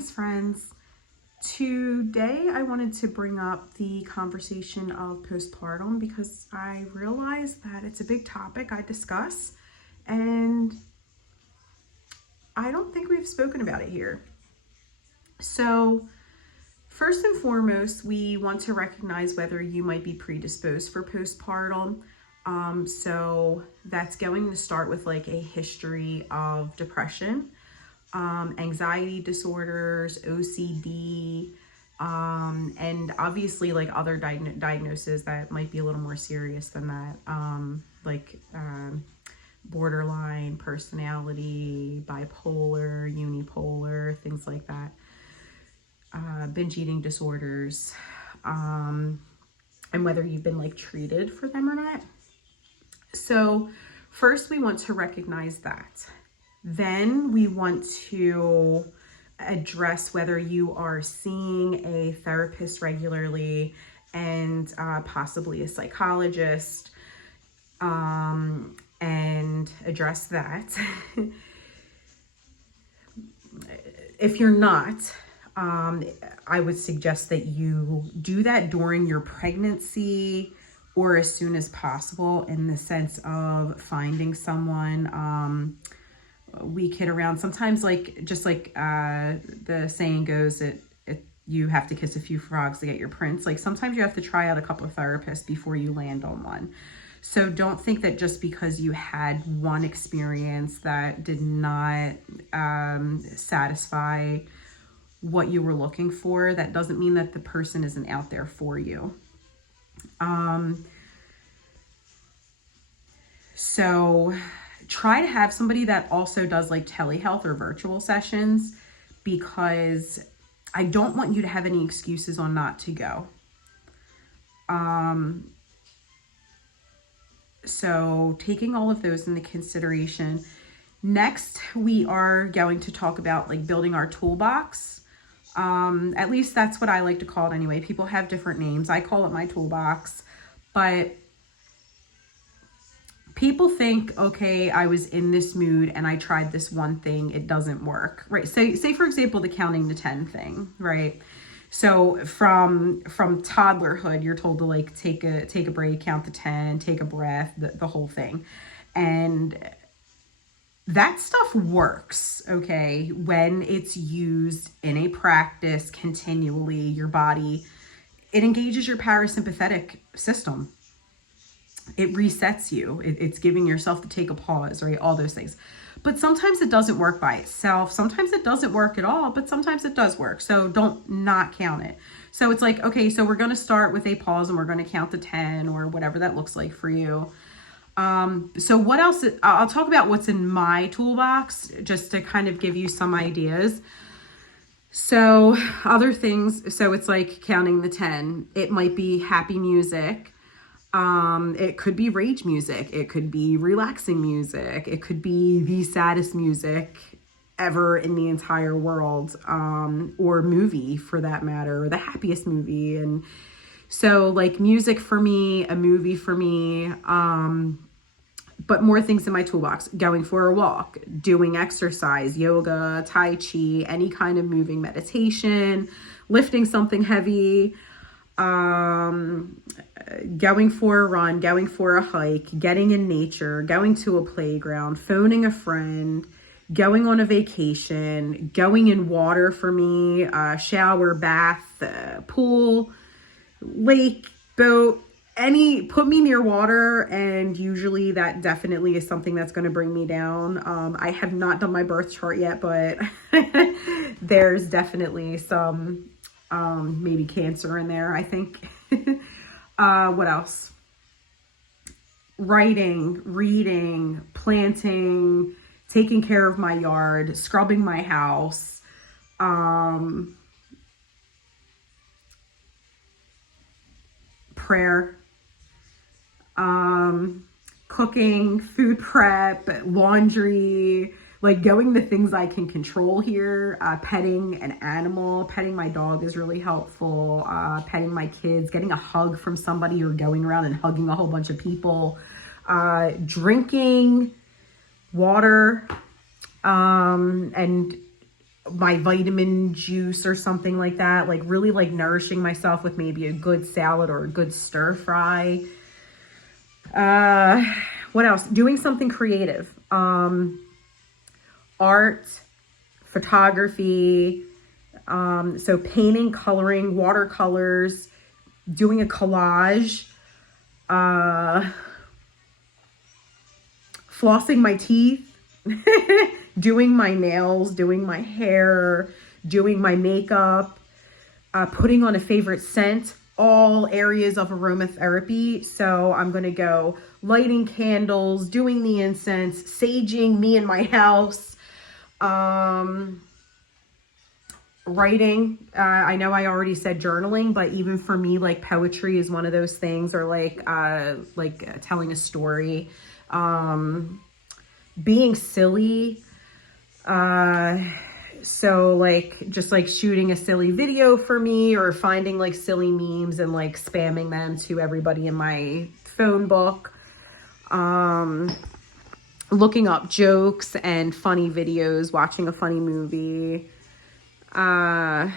Greetings, friends. Today I wanted to bring up the conversation of postpartum because I realize that it's a big topic I discuss and I don't think we've spoken about it here. So first and foremost, we want to recognize whether you might be predisposed for postpartum. So that's going to start with like a history of depression, anxiety disorders, OCD, and obviously like other diagnoses that might be a little more serious than that, borderline personality, bipolar, unipolar, things like that, binge eating disorders, and whether you've been like treated for them or not. So first we want to recognize that. Then we want to address whether you are seeing a therapist regularly and possibly a psychologist, and address that. If you're not, I would suggest that you do that during your pregnancy or as soon as possible, in the sense of finding someone. We kid around sometimes, like just like the saying goes, you have to kiss a few frogs to get your prince. Like sometimes you have to try out a couple of therapists before you land on one. So don't think that just because you had one experience that did not satisfy what you were looking for, that doesn't mean that the person isn't out there for you. So try to have somebody that also does like telehealth or virtual sessions, because I don't want you to have any excuses on not to go. So taking all of those into consideration. Next, we are going to talk about like building our toolbox. At least that's what I like to call it anyway. People have different names. I call it my toolbox, but people think, okay, I was in this mood and I tried this one thing, it doesn't work, right? Say for example, the counting to 10 thing, right? So from toddlerhood, you're told to like take a break, count to 10, take a breath, the whole thing. And that stuff works, okay, when it's used in a practice continually. Your body, it engages your parasympathetic system. It resets you. It's giving yourself to take a pause, right? All those things. But sometimes it doesn't work by itself. Sometimes it doesn't work at all, but sometimes it does work. So don't not count it. So it's like, okay, so we're going to start with a pause and we're going to count to 10 or whatever that looks like for you. So what else? I'll talk about what's in my toolbox just to kind of give you some ideas. So other things, so it's like counting the 10. It might be happy music. It could be rage music. It could be relaxing music. It could be the saddest music ever in the entire world, or movie for that matter, or the happiest movie. And so like music for me, a movie for me, but more things in my toolbox: going for a walk, doing exercise, yoga, tai chi, any kind of moving meditation, lifting something heavy, going for a run, going for a hike, getting in nature, going to a playground, phoning a friend, going on a vacation, going in water for me, shower, bath, pool, lake, boat, put me near water, and usually that definitely is something that's going to bring me down. I have not done my birth chart yet, but there's definitely some maybe cancer in there, I think. What else? Writing, reading, planting, taking care of my yard, scrubbing my house, prayer, cooking, food prep, laundry, like going the things I can control here. Petting an animal, petting my dog is really helpful. Petting my kids, getting a hug from somebody, or going around and hugging a whole bunch of people. Drinking water, and my vitamin juice or something like that. Like really like nourishing myself with maybe a good salad or a good stir fry. What else? Doing something creative. Art, photography. So painting, coloring, watercolors, doing a collage, flossing my teeth, doing my nails, doing my hair, doing my makeup, putting on a favorite scent, all areas of aromatherapy. So I'm going to go lighting candles, doing the incense, saging me and my house, writing. I know I already said journaling, but even for me, like poetry is one of those things, or like telling a story, being silly. So like just like shooting a silly video for me, or finding like silly memes and like spamming them to everybody in my phone book. Looking up jokes and funny videos, watching a funny movie. I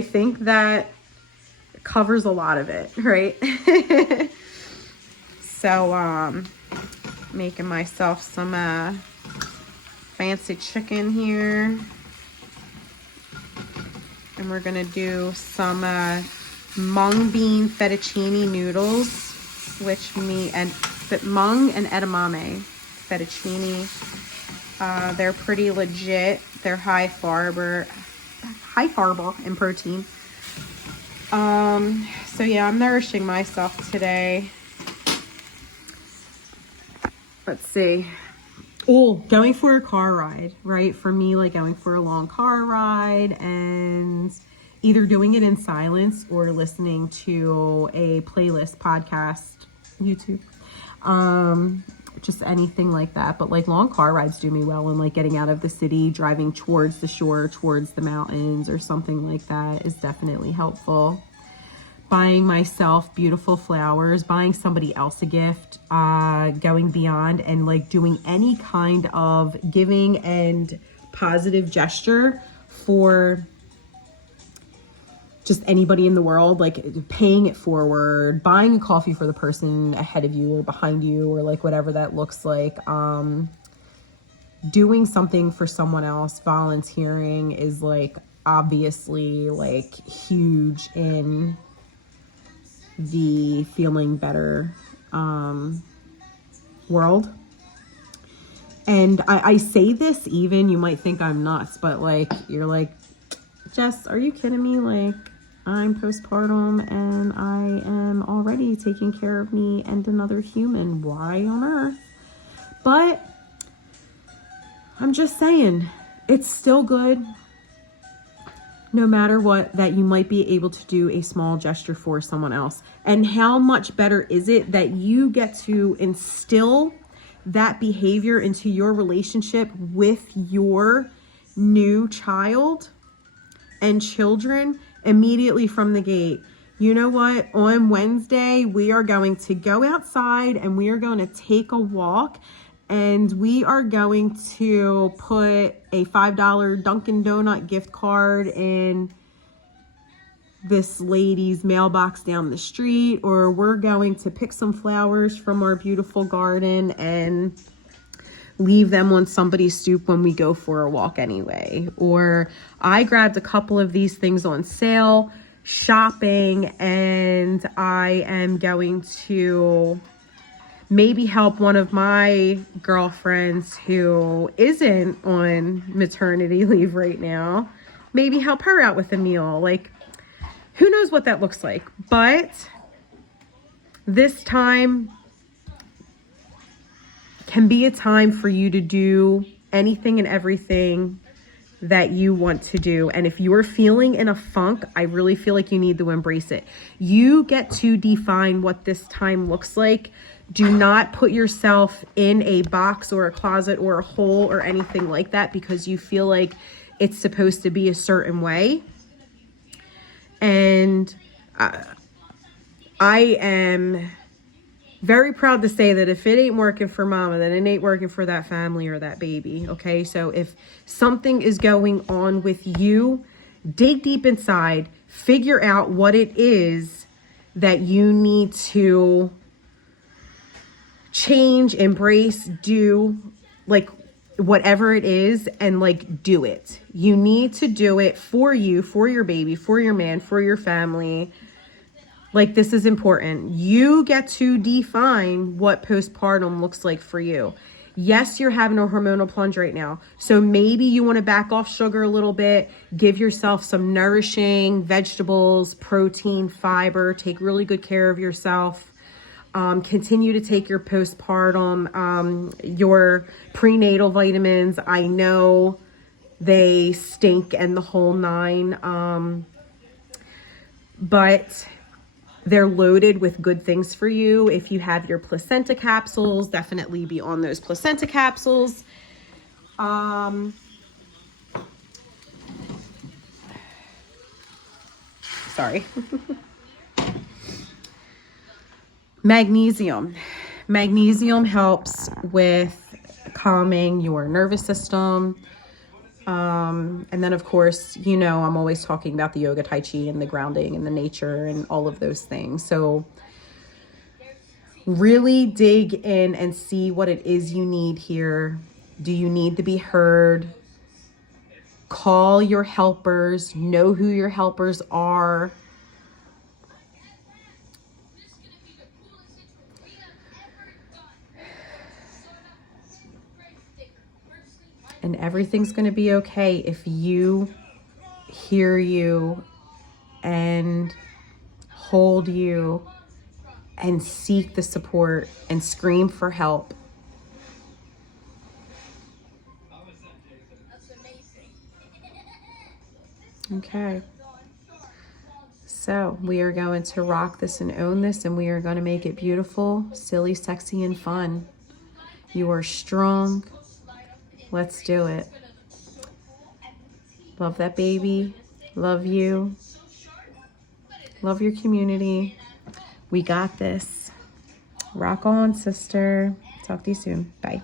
think that covers a lot of it, right? So, making myself some fancy chicken here. And we're gonna do some mung bean fettuccine noodles, which mung and edamame fettuccine. They're pretty legit. They're high fiber and protein. So yeah, I'm nourishing myself today. Let's see. Oh, going for a car ride, right? For me, like going for a long car ride and either doing it in silence or listening to a playlist, podcast, YouTube, just anything like that. But like long car rides do me well, and like getting out of the city, driving towards the shore, towards the mountains or something like that is definitely helpful. Buying myself beautiful flowers, buying somebody else a gift, going beyond and like doing any kind of giving and positive gesture for just anybody in the world, like paying it forward, buying a coffee for the person ahead of you or behind you, or like whatever that looks like. Doing something for someone else, volunteering is like obviously like huge in the feeling better world. And I say this, even you might think I'm nuts, but like you're like, Jess, are you kidding me? Like I'm postpartum and I am already taking care of me and another human. Why on earth? But I'm just saying, it's still good, no matter what, that you might be able to do a small gesture for someone else. And how much better is it that you get to instill that behavior into your relationship with your new child and children immediately from the gate. You know what? On Wednesday, we are going to go outside and we are going to take a walk, and we are going to put a $5 Dunkin' Donut gift card in this lady's mailbox down the street, or we're going to pick some flowers from our beautiful garden and leave them on somebody's stoop when we go for a walk anyway. Or I grabbed a couple of these things on sale shopping, and I am going to maybe help one of my girlfriends who isn't on maternity leave right now, maybe help her out with a meal. Like, who knows what that looks like? But this time can be a time for you to do anything and everything that you want to do. And if you're feeling in a funk, I really feel like you need to embrace it. You get to define what this time looks like. Do not put yourself in a box or a closet or a hole or anything like that because you feel like it's supposed to be a certain way. And I am very proud to say that if it ain't working for mama, then it ain't working for that family or that baby. Okay. So if something is going on with you, dig deep inside, figure out what it is that you need to change, embrace, do, like whatever it is, and like do it. You need to do it for you, for your baby, for your man, for your family. Like, this is important. You get to define what postpartum looks like for you. Yes, you're having a hormonal plunge right now. So maybe you want to back off sugar a little bit, give yourself some nourishing vegetables, protein, fiber, take really good care of yourself. Continue to take your postpartum, your prenatal vitamins. I know they stink and the whole nine, but they're loaded with good things for you. If you have your placenta capsules, definitely be on those placenta capsules. Sorry. Magnesium. Magnesium helps with calming your nervous system. And then, of course, you know, I'm always talking about the yoga, tai chi, and the grounding and the nature and all of those things. So really dig in and see what it is you need here. Do you need to be heard? Call your helpers. Know who your helpers are. And everything's going to be okay if you hear you and hold you and seek the support and scream for help. Okay. So we are going to rock this and own this, and we are going to make it beautiful, silly, sexy, and fun. You are strong. Let's do it. Love that baby. Love you. Love your community. We got this. Rock on, sister. Talk to you soon. Bye.